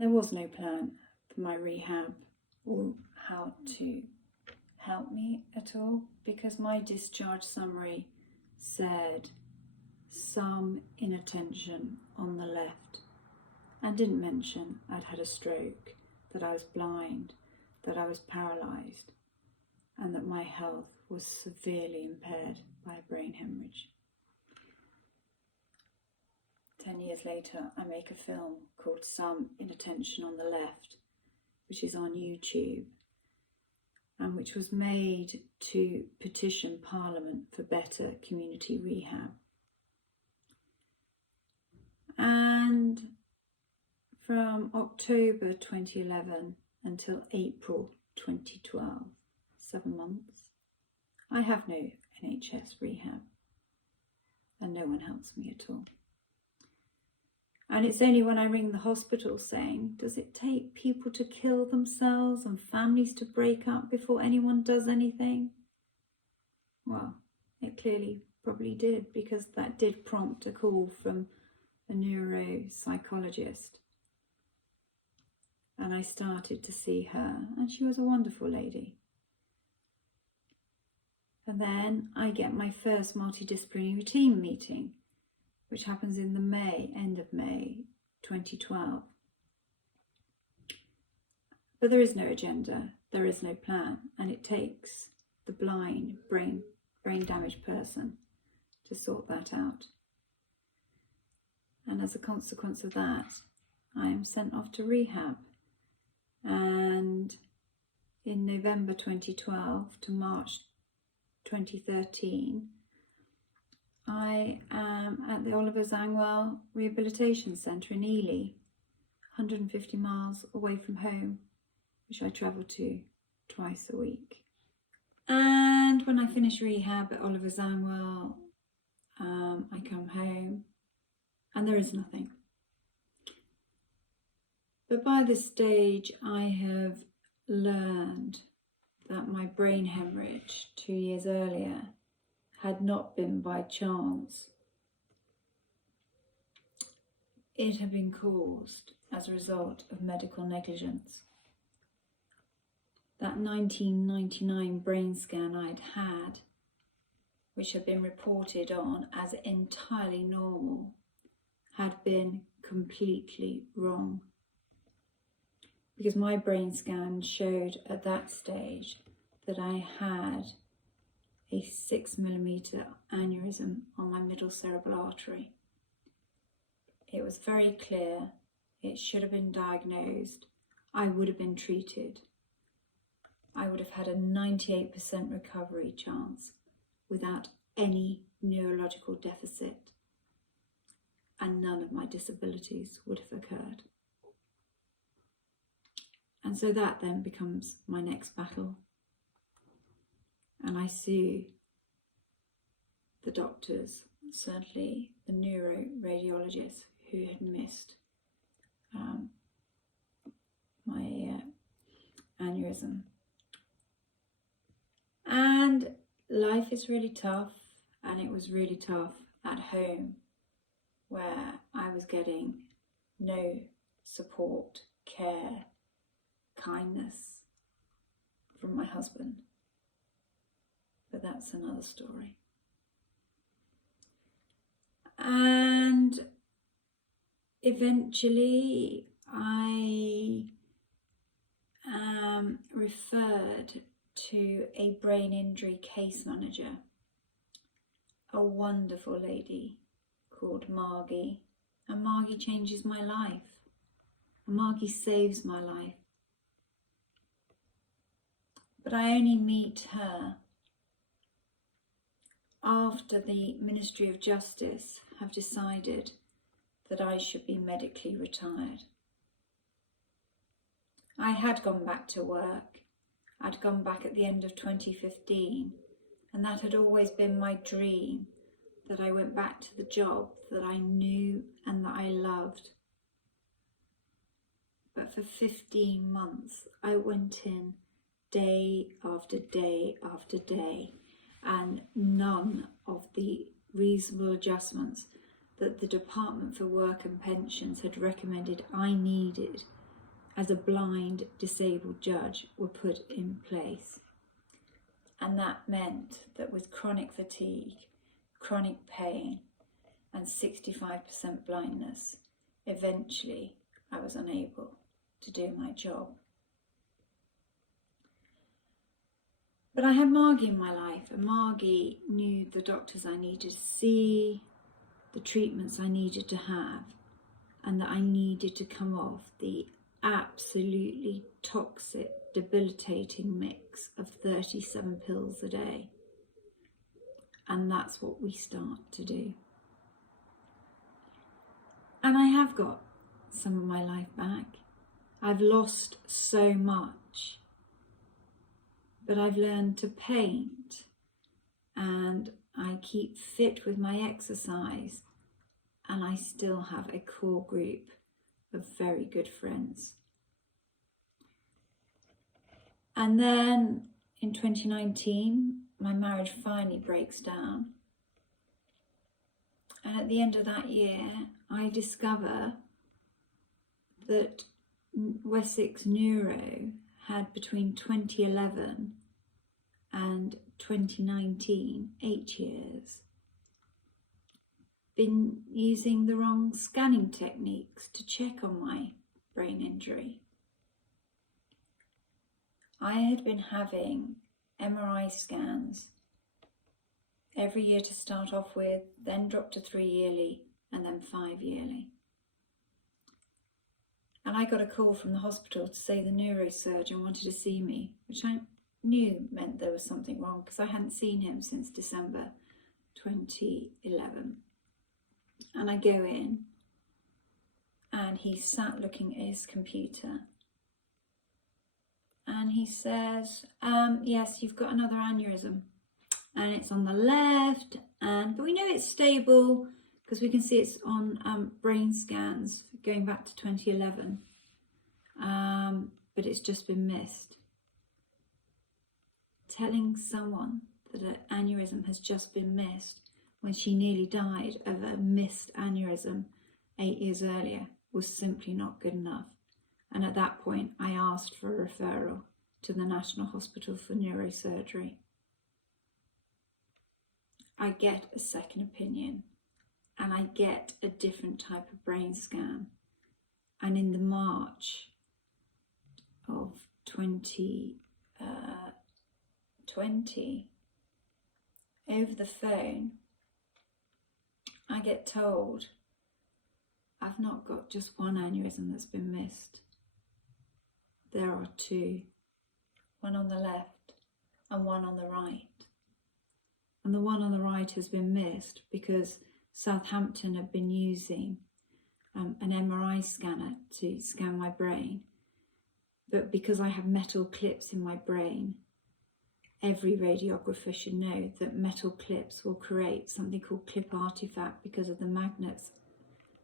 There was no plan for my rehab or how to help me at all, because my discharge summary said some inattention on the left and didn't mention I'd had a stroke, that I was blind, that I was paralysed, and that my health was severely impaired by a brain hemorrhage. 10 years later, I make a film called Some Inattention on the Left, which is on YouTube, and which was made to petition Parliament for better community rehab. And from October 2011 until April 2012, 7 months, I have no NHS rehab, and no one helps me at all. And it's only when I ring the hospital saying, does it take people to kill themselves and families to break up before anyone does anything? Well, it clearly probably did, because that did prompt a call from a neuropsychologist. And I started to see her, and she was a wonderful lady. And then I get my first multidisciplinary team meeting, which happens in the end of May 2012. But there is no agenda, there is no plan, and it takes the blind, brain damaged person to sort that out. And as a consequence of that, I am sent off to rehab. And in November 2012 to March 2013, I am at the Oliver Zangwell Rehabilitation Centre in Ely, 150 miles away from home, which I travel to twice a week. And when I finish rehab at Oliver Zangwell, I come home and there is nothing. But by this stage, I have learned that my brain hemorrhage 2 years earlier had not been by chance. It had been caused as a result of medical negligence. That 1999 brain scan I'd had, which had been reported on as entirely normal, had been completely wrong. Because my brain scan showed at that stage that I had a 6mm aneurysm on my middle cerebral artery. It was very clear, it should have been diagnosed, I would have been treated. I would have had a 98% recovery chance without any neurological deficit, and none of my disabilities would have occurred. And so that then becomes my next battle. And I sue the doctors, certainly the neuroradiologists who had missed my aneurysm. And life is really tough, and it was really tough at home, where I was getting no support, care, kindness from my husband. But that's another story. And eventually I am referred to a brain injury case manager, a wonderful lady called Margie. And Margie changes my life. And Margie saves my life. But I only meet her after the Ministry of Justice have decided that I should be medically retired. I had gone back to work. I'd gone back at the end of 2015, and that had always been my dream, that I went back to the job that I knew and that I loved. But for 15 months, I went in day after day after day, and none of the reasonable adjustments that the Department for Work and Pensions had recommended I needed as a blind disabled judge were put in place. And that meant that with chronic fatigue, chronic pain and 65% blindness, eventually I was unable to do my job. But I had Margie in my life, and Margie knew the doctors I needed to see, the treatments I needed to have, and that I needed to come off the absolutely toxic, debilitating mix of 37 pills a day. And that's what we start to do. And I have got some of my life back. I've lost so much. But I've learned to paint, and I keep fit with my exercise, and I still have a core group of very good friends. And then in 2019, my marriage finally breaks down. And at the end of that year, I discover that Wessex Neuro had between 2011 and 2019, 8 years, been using the wrong scanning techniques to check on my brain injury. I had been having MRI scans every year to start off with, then dropped to 3 yearly and then 5 yearly. And I got a call from the hospital to say the neurosurgeon wanted to see me, which I knew meant there was something wrong because I hadn't seen him since December 2011. And I go in and he sat looking at his computer and he says, yes, you've got another aneurysm and it's on the left, but we know it's stable because we can see it's on brain scans going back to 2011, but it's just been missed. Telling someone that an aneurysm has just been missed when she nearly died of a missed aneurysm 8 years earlier was simply not good enough. And at that point, I asked for a referral to the National Hospital for Neurosurgery. I get a second opinion and I get a different type of brain scan. And in the March of 2020, over the phone, I get told I've not got just one aneurysm that's been missed. There are 2, one on the left and one on the right. And the one on the right has been missed because Southampton have been using an MRI scanner to scan my brain. But because I have metal clips in my brain, every radiographer should know that metal clips will create something called clip artifact because of the magnets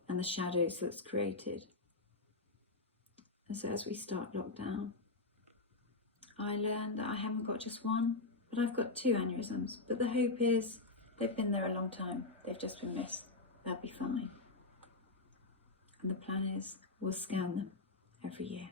and the shadows that's created. And so as we start lockdown, I learned that I haven't got just one, but I've got 2 aneurysms. But the hope is they've been there a long time. They've just been missed. They'll be fine. And the plan is we'll scan them every year.